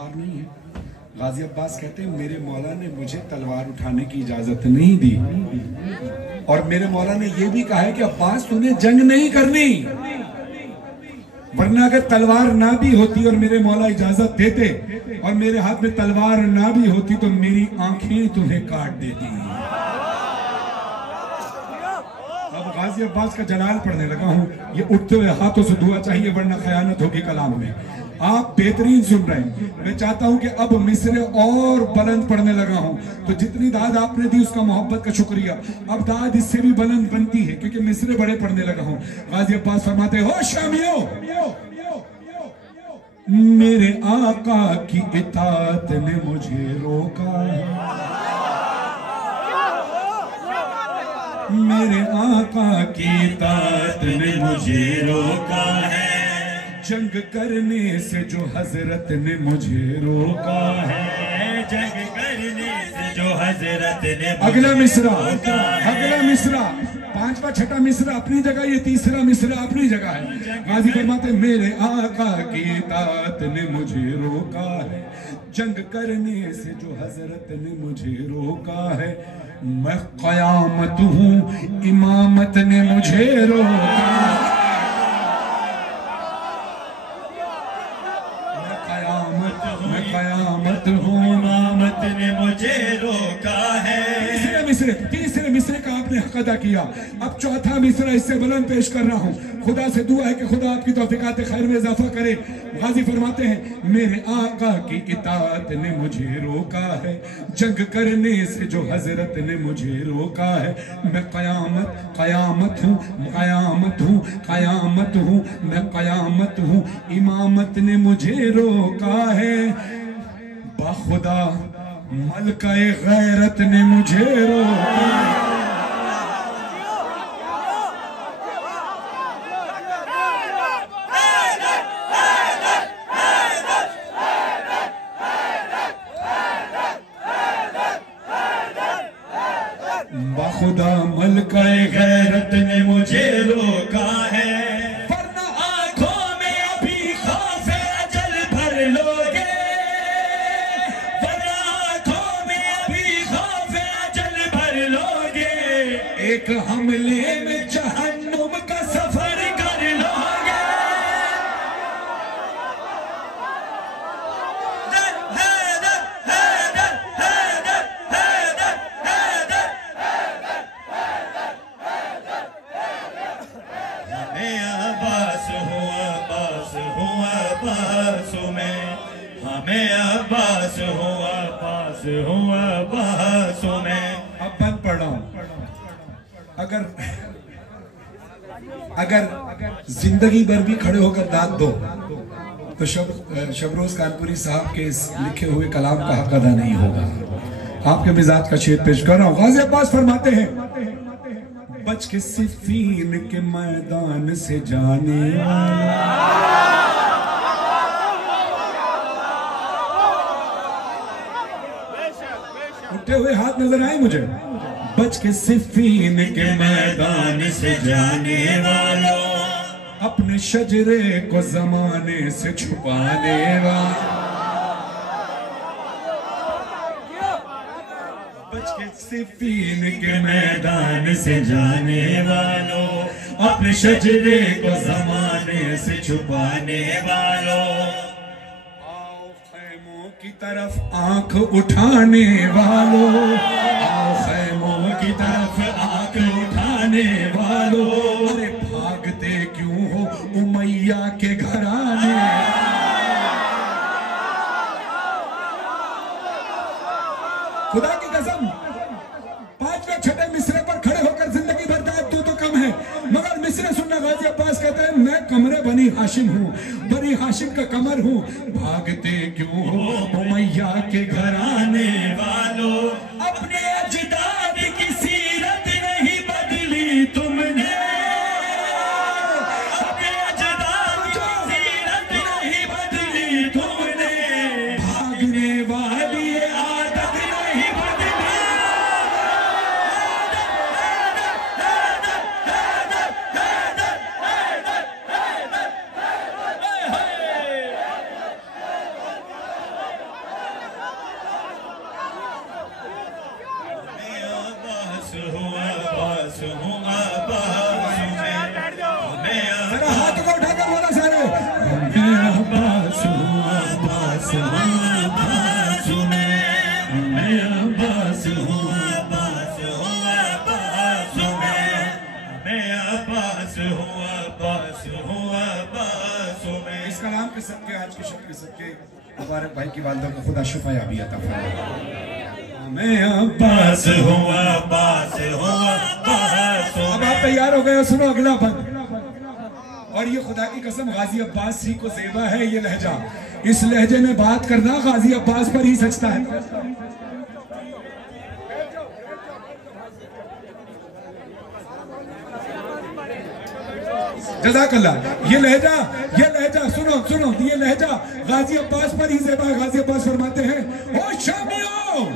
तलवार नहीं है। गाजी अब्बास कहते हैं मेरे मौला ने मुझे तलवार उठाने की इजाजत नहीं दी, और मेरे मौला ने यह भी कहा है कि अब्बास तूने जंग नहीं करनी, वरना अगर तलवार ना भी होती और मेरे मौला इजाजत देते और मेरे हाथ में तलवार ना भी होती तो मेरी आंखें तुम्हें काट देती। अब गाजी अब्बास का जलाल पढ़ने लगा हूं, ये उठते हुए हाथों से दुआ चाहिए वरना खयानत होगी कलाम में। आप बेहतरीन सुन रहे हैं। मैं चाहता हूं कि अब मिसरे और बुलंद पढ़ने लगा हूं, तो जितनी दाद आपने दी उसका मोहब्बत का शुक्रिया। अब दाद इससे भी बुलंद बनती है क्योंकि मिसरे बड़े पढ़ने लगा हूं। गाजी अब्बास फरमाते हो शामियों, मेरे आका की इताअत ने मुझे रोका है, मेरे आका की इताअत ने मुझे रोका है, जंग करने से जो हजरत ने मुझे रोका है, जंग करने से जो हजरत ने अगला मिसरा, अगला मिसरा, पांचवा छठा मिसरा अपनी जगह, ये तीसरा मिसरा अपनी जगह है। गाजी फरमाते मेरे आका की इताअत ने मुझे रोका है, जंग करने से जो हजरत ने मुझे रोका है, मैं कयामत हूँ इमामत ने मुझे रोका, मैं कयामत हूँ इमामत ने मुझे रोका है। तीसरे मिसरे का आपने हक अदा किया। अब चौथा मिसरा इससे बुलंद पेश कर रहा हूँ। खुदा से दुआ है कि खुदा आपकी तौफीकात खैर में इजाफा करे। गाजी फरमाते हैं मेरे आका की इताअत ने मुझे रोका है, जंग करने से जो हजरत ने मुझे रोका है, मैं कयामत हूँ, कयामत हूँ, कयामत हूँ, मैं कयामत हूँ, इमामत ने मुझे रोका है, बाखुदा मलकाए गैरत ने मुझे रोका। बाखुदा मलकाए गैरत ने मुझे रोका है, वरना आंखों में अभी खौफ अजल भर लोगे, वरना आंखों में अभी खौफ अजल भर लोगे, एक हमले में जहन्नुम का सफर कर लोगे। हमें अब्बास हुआ पास हुआ बासों में। अब बंद पढ़ रहा हूं। अगर जिंदगी भर भी खड़े होकर दाद दो तो शबरोज कानपुरी साहब के इस लिखे हुए कलाम का हक अदा नहीं होगा। आपके मिजाज का शेर पेश कर रहा हूं। गाजी अब्बास फरमाते हैं बच के सिफीन के मैदान से जाने वाला, उठे हुए हाथ नजर आए मुझे, बच के सिफीन के मैदान से जाने वालों, अपने शजरे को जमाने से छुपाने वालों, बच के सिफीन के मैदान से जाने वालों, अपने शजरे को जमाने से छुपाने वालों, की तरफ आंख उठाने वालों, आओ खैमों की तरफ आंख उठाने वालों, अरे भागते क्यों हो उमैया के घराने। खुदा की कसम पांचवें छठे मिसरे पर खड़े होकर जिंदगी भर दाद तू तो कम है, मगर मिसरे सुनना। गाजी अब्बास कहते हैं मैं कमरे बनी हाशिम हूँ, बनी हाशिम का कमर हूँ, भागते क्यों हो उमैया के घराने वालों, अपने अजदाद की सीरत नहीं बदली तुमने, अपने अजदाद की सीरत नहीं बदली तुमने, भागने वाली आदत नहीं बदली। अब्बास हूँ अब्बास हूँ अब्बास मैं जरा हाथ को उठाकर बोला सारे, मैं अब्बास हूँ अब्बास हूँ अब्बास मैं अब्बास हूँ अब्बास हूँ अब्बास मैं अब्बास हूँ अब्बास हूँ अब्बास मैं। इस कलाम के सबके, आज के शब के सबके मुबारक भाई की वालिदा को खुदा शिफायाबी अता फरमाए। मैं अब्बास हूँ अब्बास हूँ अब्बास। अब आप तैयार हो गए, सुनो अगला बंद। और ये खुदा की कसम गाजी अब्बास ही को ज़ेबा है ये लहजा, इस लहजे में बात करना गाजी अब्बास पर ही सचता है। जज़ाकल्लाह। ये लहजा सुनो सुनो, ये लहजा गाजी अब्बास पर ही ज़ेबा है। गाजी अब्बास फरमाते हैं, ओ शामियों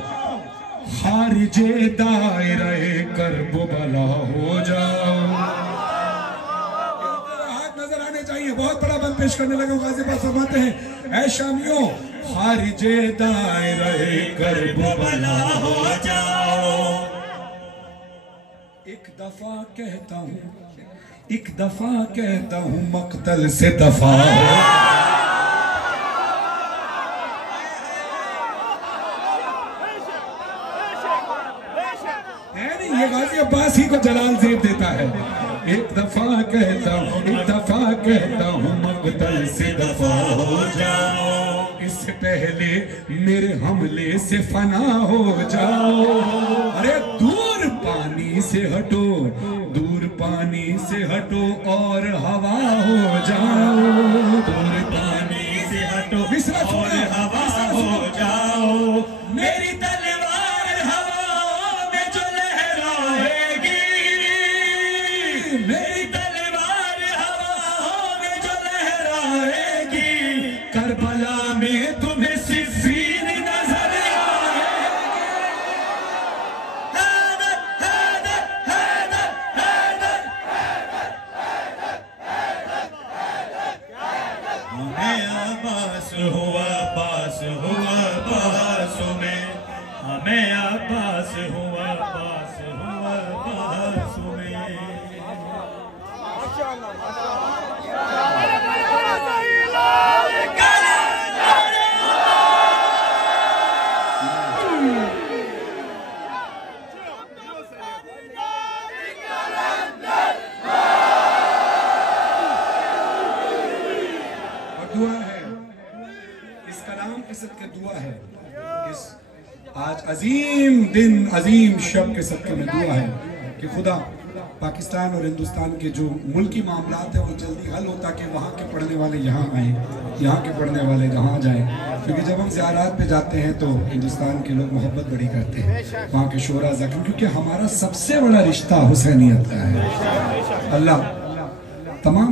खारिजे दायरे कर्ब बला हो जाओ। हाथ नजर आने चाहिए, बहुत बड़ा बंद पेश करने लगा। गाजी अब्बास फरमाते हैं, ऐ शामियों खारिजे दायरे कर्ब बला हो जाओ। एक दफा कहता हूँ मक्तल से दफा हो। ये गाजी अब्बास ही को जलाल ज़ेब देता है। एक दफा कहता हूँ मक्तल से दफा हो जाओ, इससे पहले मेरे हमले से फना हो जाओ। अरे दूर पानी से हटो और हवा हो जाओ। दूर पानी से हटो और हवा हो जाओ। मेरी तलवार हवाओं में जो लहराएगी, मेरी तलवार हवाओं में जो लहराएगी, करबला में तुम्हें सिफ़ीन नजर आएगी। हैदर हैदर हैदर हैदर मैं अब्बास हूँ अब्बास हूँ अब्बास मैं अब्बास हूँ अब्बास हूँ अब्बास में। दुआ है, इस कलाम के सदके दुआ है, इस आज अजीम दिन अजीम शब के सदके में दुआ है कि खुदा पाकिस्तान और हिंदुस्तान के जो मुल्की मामलात है वो जल्दी हल हो, ताकि वहाँ के पढ़ने वाले यहाँ आए, यहाँ के पढ़ने वाले जहाँ जाएं। क्योंकि जब हम ज़ियारात पे जाते हैं तो हिंदुस्तान के लोग मोहब्बत बड़ी करते हैं, वहाँ के शोरा ज़ख्म, क्योंकि हमारा सबसे बड़ा रिश्ता हुसैनियत का है। अल्लाह तमाम